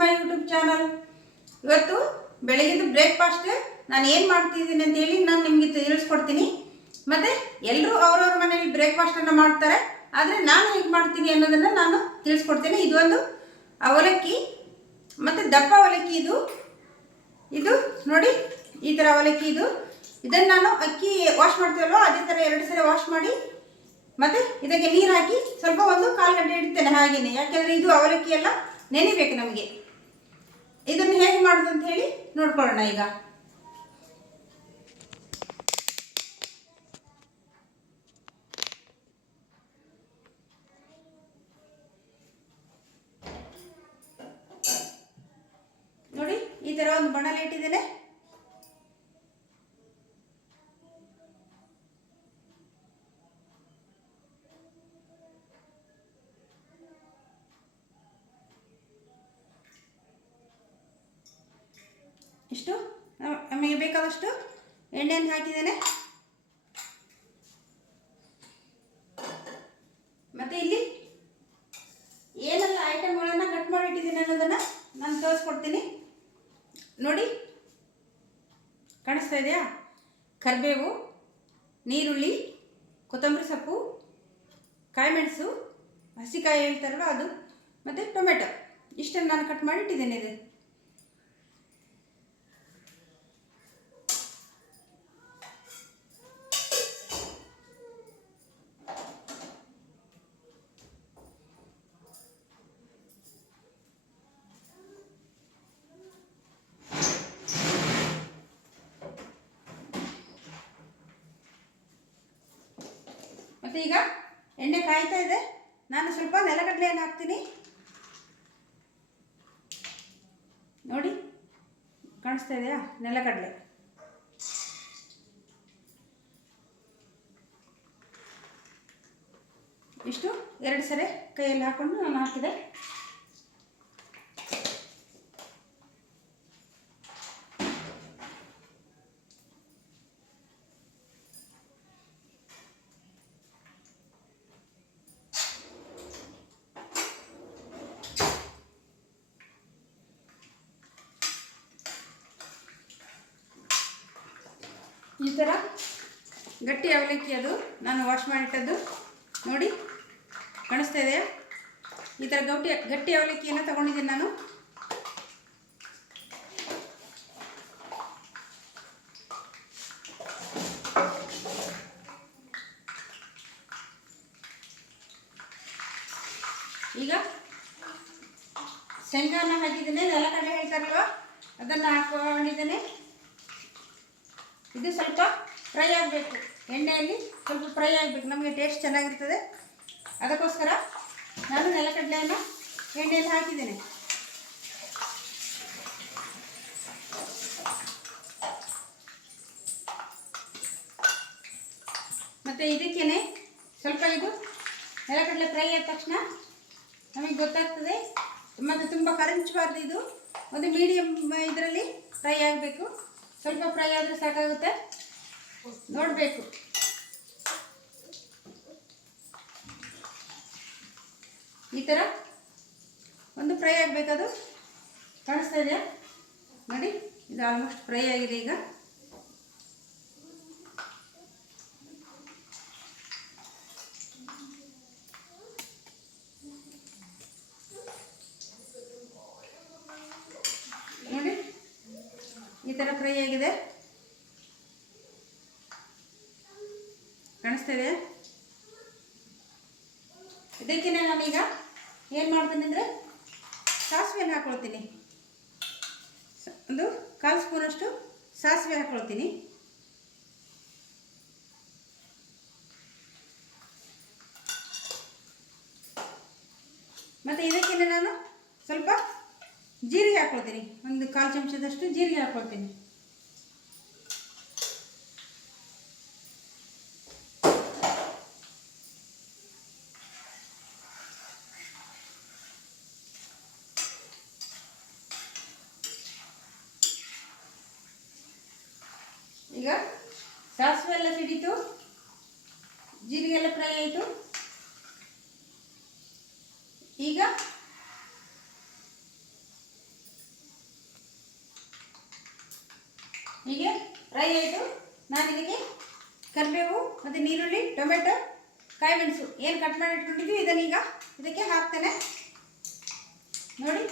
My YouTube channel. ಇವತ್ತು ಬೆಳಗಿನ breakfast ನಾನು ಏನು ಮಾಡ್ತಿದ್ದೀನಿ ಅಂತೇಳಿ ನಾನು ನಿಮಗೆ ತಿಳಿಸ್ಕೊಡ್ತೀನಿ. ಮತ್ತು ಎಲ್ಲರೂ ಅವ್ರವ್ರ ಮನೇಲಿ ಬ್ರೇಕ್ಫಾಸ್ಟನ್ನು ಮಾಡ್ತಾರೆ. ಆದರೆ ನಾನು ಹೇಗೆ ಮಾಡ್ತೀನಿ ಅನ್ನೋದನ್ನು ನಾನು ತಿಳಿಸ್ಕೊಡ್ತೀನಿ. ಇದೊಂದು ಅವಲಕ್ಕಿ, ಮತ್ತು ದಪ್ಪ ಅವಲಕ್ಕಿ ಇದು. ಇದು ನೋಡಿ, ಈ ಥರ ಅವಲಕ್ಕಿ ಇದು. ಇದನ್ನು ನಾನು ಅಕ್ಕಿ ವಾಶ್ ಮಾಡ್ತೀವಲ್ವ, ಅದೇ ಥರ ಎರಡು ಸರಿ ವಾಶ್ ಮಾಡಿ, ಮತ್ತು ಇದಕ್ಕೆ ನೀರು ಹಾಕಿ ಸ್ವಲ್ಪ ಒಂದು ಕಾಲು ಗಂಟೆ ಇಡ್ತೇನೆ ಹಾಗೆಯೇ ಯಾಕೆಂದರೆ ಇದು ಅವಲಕ್ಕಿ ಎಲ್ಲ ನೆನಿಬೇಕು ನಮಗೆ. ಇದನ್ನು ಹೇಗೆ ಮಾಡೋದು ಅಂತ ಹೇಳಿ ನೋಡ್ಕೊಳ್ಳೋಣ ಈಗ. ನೋಡಿ ಈ ಥರ ಒಂದು ಬಣಲೆ ಇಟ್ಟಿದ್ದೇನೆ ಇಷ್ಟು ನ- ನಮಗೆ ಬೇಕಾದಷ್ಟು ಎಣ್ಣೆಯನ್ನು ಹಾಕಿದ್ದೇನೆ. ಮತ್ತೆ ಇಲ್ಲಿ ಏನೆಲ್ಲ ಐಟಮ್ಗಳನ್ನು ಕಟ್ ಮಾಡಿಟ್ಟಿದ್ದೀನಿ ಅನ್ನೋದನ್ನು ನಾನು ತೋರಿಸ್ಕೊಡ್ತೀನಿ. ನೋಡಿ. ಕಾಣಿಸ್ತಾ ಇದೆಯಾ? ಕರಿಬೇವು, ನೀರುಳ್ಳಿ, ಕೊತ್ತಂಬರಿ ಸೊಪ್ಪು, ಕಾಯಿಮೆಣಸು, ಹಸಿಕಾಯಿ ಹೇಳ್ತಾರಲ್ಲ ಅದು, ಮತ್ತು ಟೊಮೆಟೊ. ಇಷ್ಟನ್ನು ನಾನು ಕಟ್ ಮಾಡಿ ಇಟ್ಟಿದ್ದೇನೆ ಇದು. ಮತ್ತು ಈಗ ಎಣ್ಣೆ ಕಾಯ್ತಾ ಇದೆ. ನಾನು ಸ್ವಲ್ಪ ನೆಲಗಡಲೆಯನ್ನು ಹಾಕ್ತೀನಿ. ನೋಡಿ, ಕಾಣಿಸ್ತಾ ಇದೆಯಾ? ನೆಲಗಡಲೆ. ಇಷ್ಟು? ಎರಡು ಸರಿ ಕೈಯಲ್ಲಿ ಹಾಕ್ಕೊಂಡು ನಾನು ಹಾಕಿದೆ. ಈ ಥರ ಗಟ್ಟಿ ಅವಲಕ್ಕಿ ಅದು ನಾನು ವಾಶ್ ಮಾಡಿಟ್ಟದ್ದು. ನೋಡಿ, ಕಾಣಿಸ್ತಾ ಇದೆಯಾ? ಈ ಥರ ಗಟ್ಟಿ ಗಟ್ಟಿ ಅವಲಕ್ಕಿಯನ್ನು ತಗೊಂಡಿದ್ದೀನಿ ನಾನು. ಈಗ ಶೇಂಗಾನ ಹಾಕಿದ್ದೇನೆ. ನೆಲಕಡಲೆ ಹೇಳ್ತಾರಲ್ವ? ಅದನ್ನು ಹಾಕೊಂಡಿದ್ದೇನೆ. ಇದು ಸ್ವಲ್ಪ ಫ್ರೈ ಆಗಬೇಕು. ಎಣ್ಣೆಯಲ್ಲಿ ಸ್ವಲ್ಪ ಫ್ರೈ ಆಗಬೇಕು. ನಮಗೆ ಟೇಸ್ಟ್ ಚೆನ್ನಾಗಿರ್ತದೆ. ಅದಕ್ಕೋಸ್ಕರ ನಾನು ನೆಲಕಡಲೆಯನ್ನು ಎಣ್ಣೆಯಲ್ಲಿ ಹಾಕಿದ್ದೇನೆ. ಮತ್ತು ಇದಕ್ಕೇ ಸ್ವಲ್ಪ ಇದು ನೆಲಕಡಲೆ ಫ್ರೈ ಆದ ತಕ್ಷಣ ನಮಗೆ ಗೊತ್ತಾಗ್ತದೆ. ಮತ್ತು ತುಂಬ ಕರಂಚಬಾರ್ದು ಇದು. ಒಂದು ಮೀಡಿಯಮ್ ಇದರಲ್ಲಿ ಫ್ರೈ ಆಗಬೇಕು. ಸ್ವಲ್ಪ ಫ್ರೈ ಆದರೆ ಸಾಕಾಗುತ್ತೆ. ನೋಡಬೇಕು. ಈ ಥರ ಒಂದು ಫ್ರೈ ಆಗಬೇಕದು ಕಾಣಿಸ್ತಾ ಇದೆಯಾ? ನೋಡಿ, ಇದು ಆಲ್ಮೋಸ್ಟ್ ಫ್ರೈ ಆಗಿದೆ ಈಗ ನೋಡಿ ಈ ಥರ ಫ್ರೈ ಆಗಿದೆ ಕಾಣಿಸ್ತಾ ಇದೆ ಇದಕ್ಕೆ ನಾನೀಗ ಏನು ಮಾಡ್ತೀನಿ ಅಂದರೆ ಸಾಸಿವೆನ ಹಾಕ್ಕೊಳ್ತೀನಿ ಒಂದು ಕಾಲು ಸ್ಪೂನಷ್ಟು ಸಾಸಿವೆ ಹಾಕ್ಕೊಳ್ತೀನಿ ಮತ್ತು ಇದಕ್ಕೆ ನಾನು ಸ್ವಲ್ಪ ಜೀರಿಗೆ ಹಾಕ್ಕೊಳ್ತೀನಿ ಒಂದು ಕಾಲು ಚಮಚದಷ್ಟು ಜೀರಿಗೆ ಹಾಕ್ಕೊಳ್ತೀನಿ ಈಗ ಸಾಸಿವೆ ಎಲ್ಲ ಸಿಡಿತು, ಜೀರಿಗೆ ಎಲ್ಲ ಫ್ರೈ ಆಯಿತು. ಈಗ ಹೀಗೆ ಫ್ರೈ ಆಯಿತು. ನಾನು ಇದಕ್ಕೆ ಕರಿಬೇವು ಮತ್ತು ನೀರುಳ್ಳಿ, ಟೊಮೆಟೊ ಕಾಯಿ ಮೆಣಸು ಏನು ಕಟ್ ಮಾಡಿ ಇಟ್ಕೊಂಡಿದ್ವಿ ಈಗ ಇದಕ್ಕೆ ಹಾಕ್ತೇನೆ. ನೋಡಿ.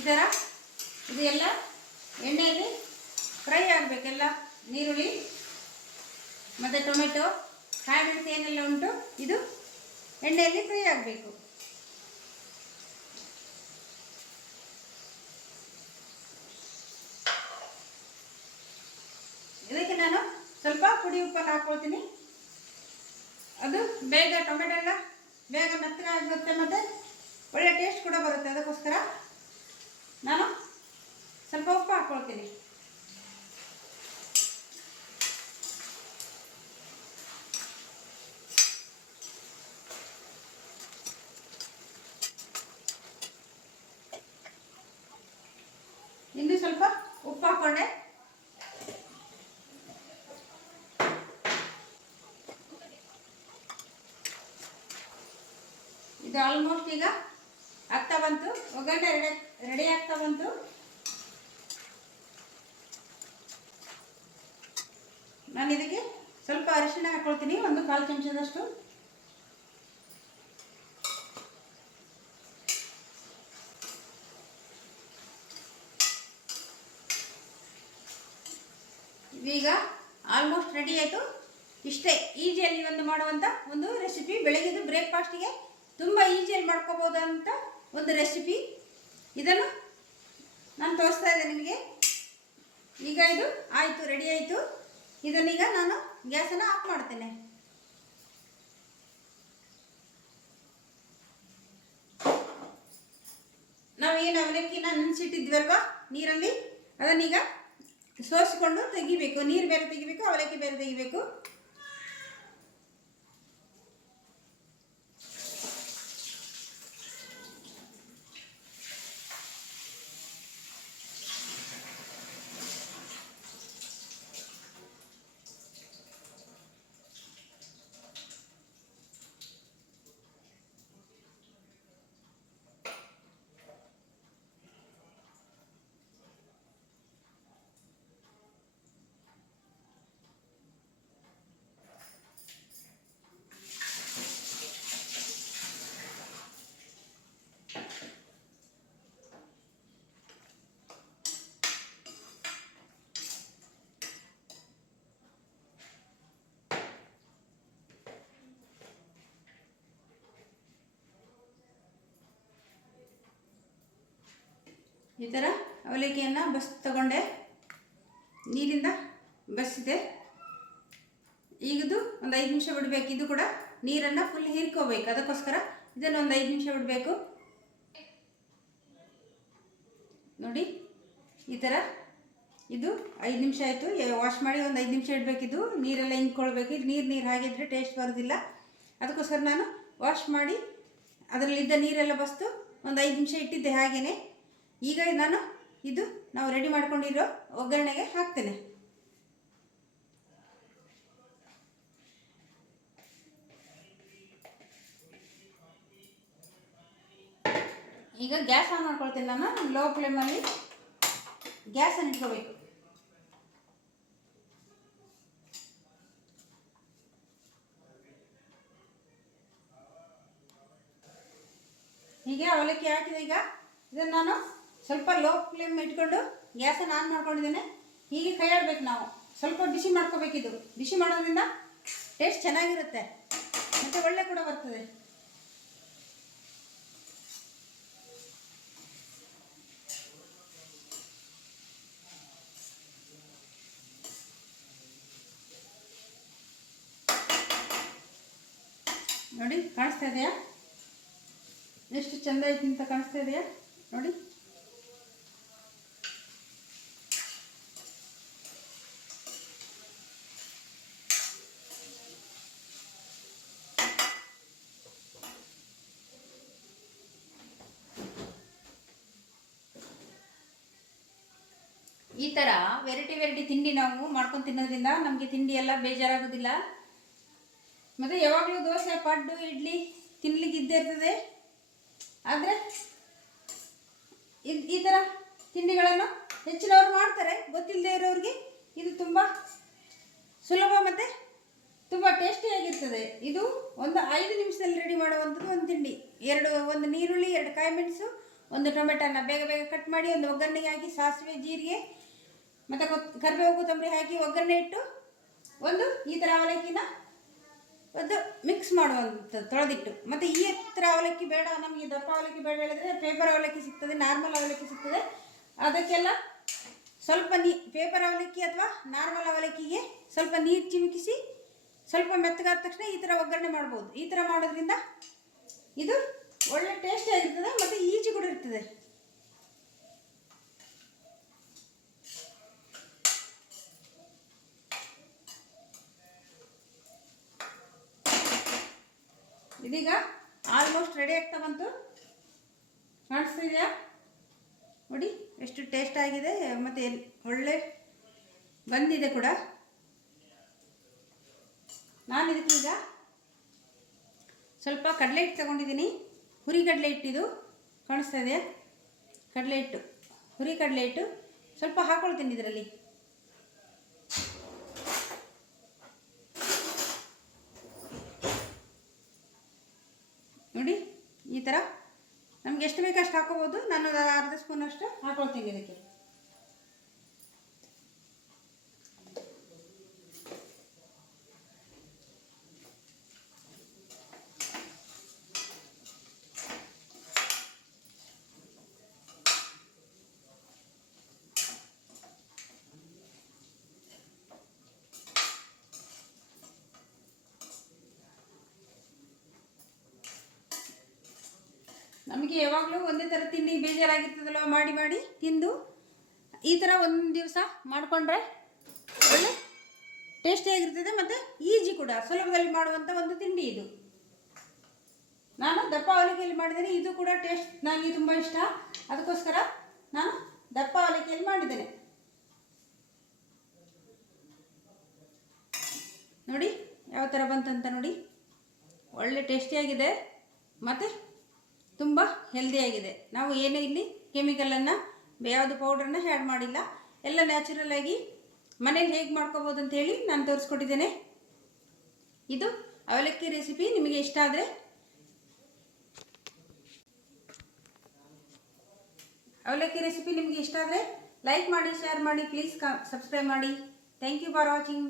ಈ ಥರ ಇದು ಎಲ್ಲ ಎಣ್ಣೆಯಲ್ಲಿ ಫ್ರೈ ಆಗಬೇಕೆಲ್ಲ? ನೀರುಳ್ಳಿ ಮತ್ತು ಟೊಮೆಟೊ ಕಾಯಿಮೆಣಸು ಏನೆಲ್ಲ ಉಂಟು? ಇದು ಎಣ್ಣೆಯಲ್ಲಿ ಫ್ರೈ ಆಗಬೇಕು. ಇದಕ್ಕೆ ನಾನು ಸ್ವಲ್ಪ ಪುಡಿ ಉಪ್ಪನ್ನು ಹಾಕ್ಕೊಳ್ತೀನಿ ಅದು ಬೇಗ ಟೊಮೆಟೊ ಎಲ್ಲ ಬೇಗ ಮೆತ್ತಗಾಗುತ್ತೆ ಮತ್ತು ಒಳ್ಳೆ ಟೇಸ್ಟ್ ಕೂಡ ಬರುತ್ತೆ ಅದಕ್ಕೋಸ್ಕರ. ನಾನು ಸ್ವಲ್ಪ ಉಪ್ಪು ಹಾಕ್ಕೊಳ್ತೀನಿ ಇನ್ನು ಸ್ವಲ್ಪ ಉಪ್ಪು ಹಾಕೊಂಡೆ. ಇದು ಆಲ್ಮೋಸ್ಟ್ ಈಗ ಆಗ್ತಾ ಬಂತು ಒಗ್ಗರಣೆ ರೆಡಿ ರೆಡಿ ಬಂತು ನಾನು ಇದಕ್ಕೆ ಸ್ವಲ್ಪ ಅರಿಶಿಣ ಹಾಕೊಳ್ತೀನಿ, ಒಂದು ಕಾಲು ಚಮಚದಷ್ಟು. ಈಗ ಆಲ್ಮೋಸ್ಟ್ ರೆಡಿ ಆಯಿತು. ಇಷ್ಟೇ ಈಜಿಯಲ್ಲಿ ಒಂದು ಮಾಡುವಂಥ ಒಂದು ರೆಸಿಪಿ ಬೆಳಗ್ಗೆದು ಬ್ರೇಕ್ಫಾಸ್ಟಿಗೆ ತುಂಬ ಈಜಿಯಲ್ಲಿ ಮಾಡ್ಕೋಬೋದಂಥ ಒಂದು ರೆಸಿಪಿ ಇದನ್ನು ನಾನು ತೋರಿಸ್ತಾ ಇದ್ದೆ ನಿಮಗೆ. ಈಗ ಇದು ಆಯಿತು ರೆಡಿ ಆಯಿತು. ಇದನ್ನೀಗ ನಾನು ಗ್ಯಾಸನ್ನು ಆಫ್ ಮಾಡ್ತೇನೆ. ನಾವು ಏನು ಅವಲಕ್ಕಿನ ನೆನೆಸಿಟ್ಟಿದ್ವಲ್ವಾ ನೀರಲ್ಲಿ? ಅದನ್ನೀಗ ಸೋಸಿಕೊಂಡು ತೆಗಿಬೇಕು. ನೀರು ಬೇರೆ ತೆಗಿಬೇಕು, ಅವಲಕ್ಕಿ ಬೇರೆ ತೆಗಿಬೇಕು. ಈ ಥರ ಅವಲಕ್ಕಿಯನ್ನು ಬಸ್ ತಗೊಂಡೆ. ನೀರಿಂದ ಬಸಿದೆ ಈಗದು ಒಂದು ಐದು ನಿಮಿಷ ಬಿಡಬೇಕು. ಇದು ಕೂಡ ನೀರನ್ನು ಫುಲ್ ಹೀರ್ಕೋಬೇಕು. ಅದಕ್ಕೋಸ್ಕರ ಇದನ್ನು ಒಂದು ಐದು ನಿಮಿಷ ಬಿಡಬೇಕು. ನೋಡಿ, ಈ ಥರ ಇದು ಐದು ನಿಮಿಷ ಆಯಿತು. ವಾಶ್ ಮಾಡಿ ಒಂದು ಐದು ನಿಮಿಷ ಇಡಬೇಕಿದು ನೀರೆಲ್ಲ ಹಿಂಗ್ಕೊಳ್ಬೇಕು ಇದು ನೀರು ನೀರು ಹಾಗಿದ್ರೆ ಟೇಸ್ಟ್ ಬರೋದಿಲ್ಲ. ಅದಕ್ಕೋಸ್ಕರ ನಾನು ವಾಶ್ ಮಾಡಿ, ಅದರಲ್ಲಿದ್ದ ನೀರೆಲ್ಲ ಬಸ್ತು ಒಂದು ಐದು ನಿಮಿಷ ಇಟ್ಟಿದ್ದೆ ಹಾಗೆಯೇ ಈಗ ನಾನು ಇದು ನಾವು ರೆಡಿ ಮಾಡ್ಕೊಂಡಿರೋ ಒಗ್ಗರಣೆಗೆ ಹಾಕ್ತೇನೆ. ಈಗ ಗ್ಯಾಸ್ ಆನ್ ಮಾಡ್ಕೊಳ್ತೀನಿ ನಾನು ಲೋ ಫ್ಲೇಮಲ್ಲಿ ಗ್ಯಾಸನ್ನು ಇಟ್ಕೋಬೇಕು. ಹೀಗೆ ಅವಲಕ್ಕಿ ಹಾಕಿದೆ ಈಗ. ಇದನ್ನು ನಾನು ಸ್ವಲ್ಪ ಲೋ ಫ್ಲೇಮ್ ಇಟ್ಕೊಂಡು ಗ್ಯಾಸನ್ನು ಆನ್ ಮಾಡ್ಕೊಂಡಿದ್ದೇನೆ. ಹೀಗೆ ಕೈ ಆಡ್ಬೇಕು ನಾವು. ಸ್ವಲ್ಪ ಬಿಸಿ ಮಾಡ್ಕೋಬೇಕಿದು ಬಿಸಿ ಮಾಡೋದ್ರಿಂದ ಟೇಸ್ಟ್ ಚೆನ್ನಾಗಿರುತ್ತೆ. ಮತ್ತು ಒಳ್ಳೆ ಕೂಡ ಬರ್ತದೆ. ನೋಡಿ, ಕಾಣಿಸ್ತಾ ಇದೆಯಾ? ಎಷ್ಟು ಚೆಂದ ಐತಿ ಅಂತ ಕಾಣಿಸ್ತಾ ಇದೆಯಾ? ನೋಡಿ. ಥರ ವೆರೈಟಿ ವೆರೈಟಿ ತಿಂಡಿ ನಾವು ಮಾಡ್ಕೊಂಡು ತಿನ್ನೋದ್ರಿಂದ ನಮಗೆ ತಿಂಡಿ ಎಲ್ಲ ಬೇಜಾರಾಗೋದಿಲ್ಲ. ಮತ್ತು ಯಾವಾಗಲೂ ದೋಸೆ, ಪಡ್ಡು, ಇಡ್ಲಿ ತಿನ್ಲಿಕ್ಕೆ ಇದ್ದೇ ಇರ್ತದೆ. ಆದರೆ ಈ ಥರ ತಿಂಡಿಗಳನ್ನು ಹೆಚ್ಚಿನವ್ರು ಮಾಡ್ತಾರೆ. ಗೊತ್ತಿಲ್ಲದೆ ಇರೋರಿಗೆ ಇದು ತುಂಬ ಸುಲಭ ಮತ್ತು ತುಂಬ ಟೇಸ್ಟಿಯಾಗಿರ್ತದೆ ಇದು ಒಂದು ಐದು ನಿಮಿಷದಲ್ಲಿ ರೆಡಿ ಮಾಡುವಂಥದ್ದು ಒಂದು ತಿಂಡಿ. ಎರಡು, ಒಂದು ನೀರುಳ್ಳಿ, ಎರಡು ಕಾಯಿ ಮೆಣಸು, ಒಂದು ಟೊಮೆಟೊನ ಬೇಗ ಬೇಗ ಕಟ್ ಮಾಡಿ, ಒಂದು ಒಗ್ಗರಣೆಗೆ ಹಾಕಿ, ಸಾಸಿವೆ, ಜೀರಿಗೆ ಮತ್ತು ಕರಿಬೇವು ಕೊತ್ತಂಬರಿ ಹಾಕಿ ಒಗ್ಗರಣೆ ಇಟ್ಟು ಒಂದು ಈ ಥರ ಅವಲಕ್ಕಿನ ಒಂದು ಮಿಕ್ಸ್ ಮಾಡುವಂಥ ತೊಳೆದಿಟ್ಟು. ಮತ್ತು ಈ ಥರ ಅವಲಕ್ಕಿ ಬೇಡ, ನಮಗೆ ದಪ್ಪ ಅವಲಕ್ಕಿ ಬೇಡ ಹೇಳಿದ್ರೆ ಪೇಪರ್ ಅವಲಕ್ಕಿ ಸಿಗ್ತದೆ ನಾರ್ಮಲ್ ಅವಲಕ್ಕಿ ಸಿಗ್ತದೆ. ಅದಕ್ಕೆಲ್ಲ ಸ್ವಲ್ಪ ನೀ ಪೇಪರ್ ಅವಲಕ್ಕಿ ಅಥವಾ ನಾರ್ಮಲ್ ಅವಲಕ್ಕಿಗೆ ಸ್ವಲ್ಪ ನೀರು ಚಿಮುಕಿಸಿ ಸ್ವಲ್ಪ ಮೆತ್ತಗಾದ ತಕ್ಷಣ ಈ ಥರ ಒಗ್ಗರಣೆ ಮಾಡ್ಬೋದು. ಈ ಥರ ಮಾಡೋದ್ರಿಂದ ಇದು ಒಳ್ಳೆ ಟೇಸ್ಟಿಯಾಗಿರ್ತದೆ ಮತ್ತು ಈಜಿ ಕೂಡ ಇರ್ತದೆ. ಇದೀಗ ಆಲ್ಮೋಸ್ಟ್ ರೆಡಿ ಆಗ್ತಾ ಬಂತು ಕಾಣಿಸ್ತಿದೆಯಾ? ನೋಡಿ, ಎಷ್ಟು ಟೇಸ್ಟ್ ಆಗಿದೆ, ಮತ್ತು ಒಳ್ಳೆ ಬಂದಿದೆ ಕೂಡ. ನಾನು ಇದಕ್ಕೆ ಈಗ ಸ್ವಲ್ಪ ಕಡಲೆ ಹಿಟ್ಟು ತಗೊಂಡಿದ್ದೀನಿ. ಹುರಿ ಕಡಲೆ ಹಿಟ್ಟಿದು ಕಾಣಿಸ್ತಾ ಇದೆಯಾ? ಕಡಲೆ ಹಿಟ್ಟು. ಹುರಿ ಕಡಲೆ ಹಿಟ್ಟು. ಸ್ವಲ್ಪ ಹಾಕೊಳ್ತೀನಿ ಇದರಲ್ಲಿ ನೋಡಿ ಈ ಥರ ನಮ್ಗೆ ಎಷ್ಟು ಬೇಕು ಅಷ್ಟು ಹಾಕೋಬೋದು. ನಾನು ಅರ್ಧ ಸ್ಪೂನಷ್ಟು. ಹಾಕೊಳ್ತೀನಿ ಇದಕ್ಕೆ. ನಮಗೆ ಯಾವಾಗಲೂ ಒಂದೇ ಥರ ತಿಂಡಿ ಬೇಜಾರಾಗಿರ್ತದಲ್ವ? ಮಾಡಿ ಮಾಡಿ ತಿಂದು ಈ ಥರ ಒಂದು ದಿವಸ ಮಾಡಿಕೊಂಡ್ರೆ ಒಳ್ಳೆ ಟೇಸ್ಟಿಯಾಗಿರ್ತದೆ ಮತ್ತು ಈಜಿ ಕೂಡ. ಸುಲಭದಲ್ಲಿ ಮಾಡುವಂಥ ಒಂದು ತಿಂಡಿ ಇದು. ನಾನು ದಪ್ಪ ಅವಲಿಕೆಯಲ್ಲಿ ಮಾಡಿದ್ದೇನೆ. ಇದು ಕೂಡ ಟೇಸ್ಟ್ ನನಗೆ ತುಂಬ ಇಷ್ಟ. ಅದಕ್ಕೋಸ್ಕರ ನಾನು ದಪ್ಪ ಅವಲಿಕೆಯಲ್ಲಿ ಮಾಡಿದ್ದೇನೆ. ನೋಡಿ, ಯಾವ ಥರ ಬಂತಂತ ನೋಡಿ. ಒಳ್ಳೆ ಟೇಸ್ಟಿಯಾಗಿದೆ. ಮತ್ತು ತುಂಬ ಹೆಲ್ದಿಯಾಗಿದೆ ನಾವು ಏನೇ ಇಲ್ಲಿ ಕೆಮಿಕಲನ್ನು ಯಾವುದು ಪೌಡ್ರನ್ನ ಆ್ಯಡ್ ಮಾಡಿಲ್ಲ. ಎಲ್ಲ ನ್ಯಾಚುರಲ್ ಆಗಿ ಮನೇಲಿ ಹೇಗೆ ಮಾಡ್ಕೋಬೋದು ಅಂತ ಹೇಳಿ ನಾನು ತೋರಿಸ್ಕೊಟ್ಟಿದ್ದೇನೆ. ಇದು ಅವಲಕ್ಕಿ ರೆಸಿಪಿ ನಿಮಗೆ ಇಷ್ಟ ಆದರೆ. ಅವಲಕ್ಕಿ ರೆಸಿಪಿ ನಿಮಗೆ ಇಷ್ಟ ಆದರೆ ಲೈಕ್ ಮಾಡಿ ಶೇರ್ ಮಾಡಿ ಪ್ಲೀಸ್ ಸಬ್ಸ್ಕ್ರೈಬ್ ಮಾಡಿ. Thank you for watching